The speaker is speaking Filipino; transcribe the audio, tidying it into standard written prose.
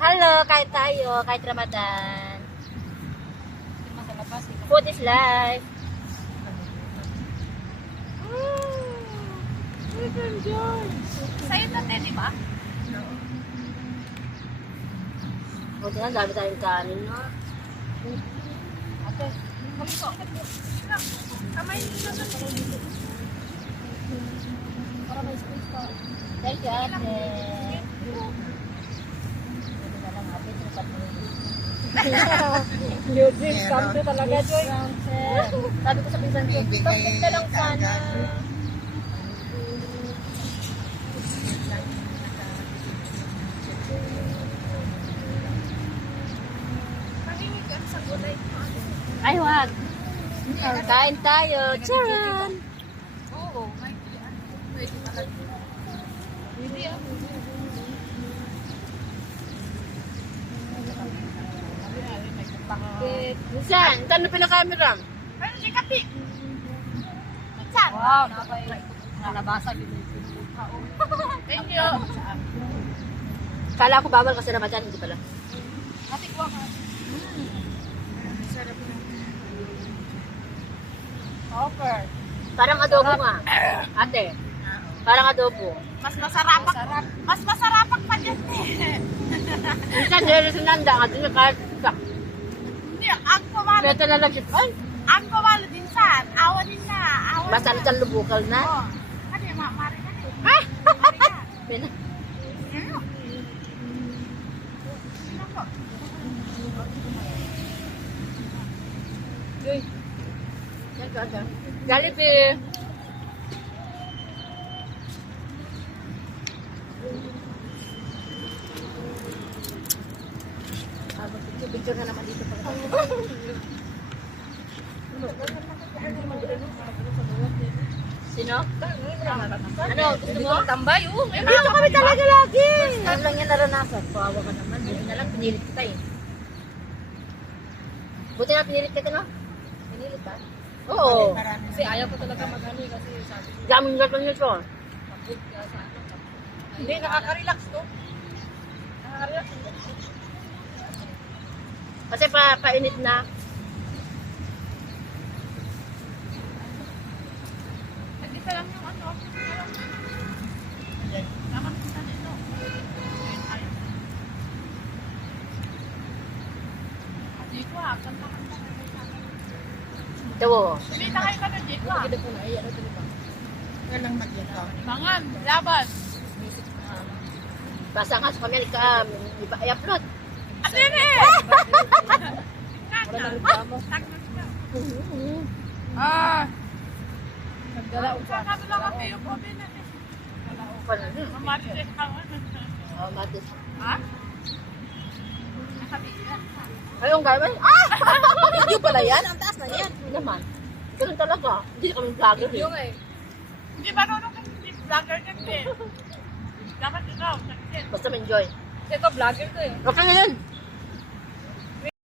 Hello, kahit tayo, kahit Ramadan. Food is life. Sa'yo na din, di ba? Buti na, dami tayong kanin, no? Ate, magso. Kamay nyo na. Para may space pa. Thank you, ate. New dreams come true talaga, Joy. Sabi ko sa pinsan ko, bakit ka lang sana? Pahingigan sa gulay ko. Ay, wag. Kain tayo. Charan! Oo, may pwede talaga. Hindi ah. Bakit? Saan? Saan na pinakamera? Pero si Kapi. Saan? Wow, nalabasa yun. Thank you. Kala ko bawal kasi Ramadan, hindi pala. Ate, kuha ka. Sarap na. Offer. Parang adobo nga. Ate, parang adobo. Mas masarap. Mas masarap pa dyan eh. Minsan, nila nga din kahit Hindi, ang pamalo. Beto na lang siya. Ay, Ang pamalo din saan? Awa din na. Awa basta din. na lubukal na. Oo. Kasi mari ka din. Ah! Mari ka. Pina. Ano? Sino po? Uy. Yan ka ka. Jollibee. Picture na naman dito pala. Sino? Ano? Gusto mo? Tambay, oo. Dito kami talaga lagi. Ano lang yan naranasan? Kawawa ka naman. Buti na lang pinilit kita eh. Buti na pinilit kita, no? Pinilit ba? Oo. Kasi ayaw ko talaga mag-ano eh, kasi sabi ko, Gamin nga lang yun ko. kapag sa ano. Hindi, nakaka-relax to. Nakaka-relax. Kasi painit na. Nagdita lang yung ano. Naman kita nito. Dito ah, kanta-kanta. Dawo. Pilita kayo ka na dito ah. Pagkita ko na, ay ano ito ba? Walang magyaka. Mangan, laban. Basta nga sa kami, i-upload. At yun eh! Wala na reklamo. Ah! Nagdala Sa kabila kami yung kobe natin. Mamarites ako. Oh, matis. Ha? Nakabigyan. Ayong gawin? Ah! Video pala yan? Ang taas na yan. Hindi naman. Ganun talaga. Hindi kami vlogger eh. Yung eh. Hindi marunong kasi hindi vlogger kasi. Dapat ikaw, success. Basta ma-enjoy. Ito vlogger to eh. Okay na yun.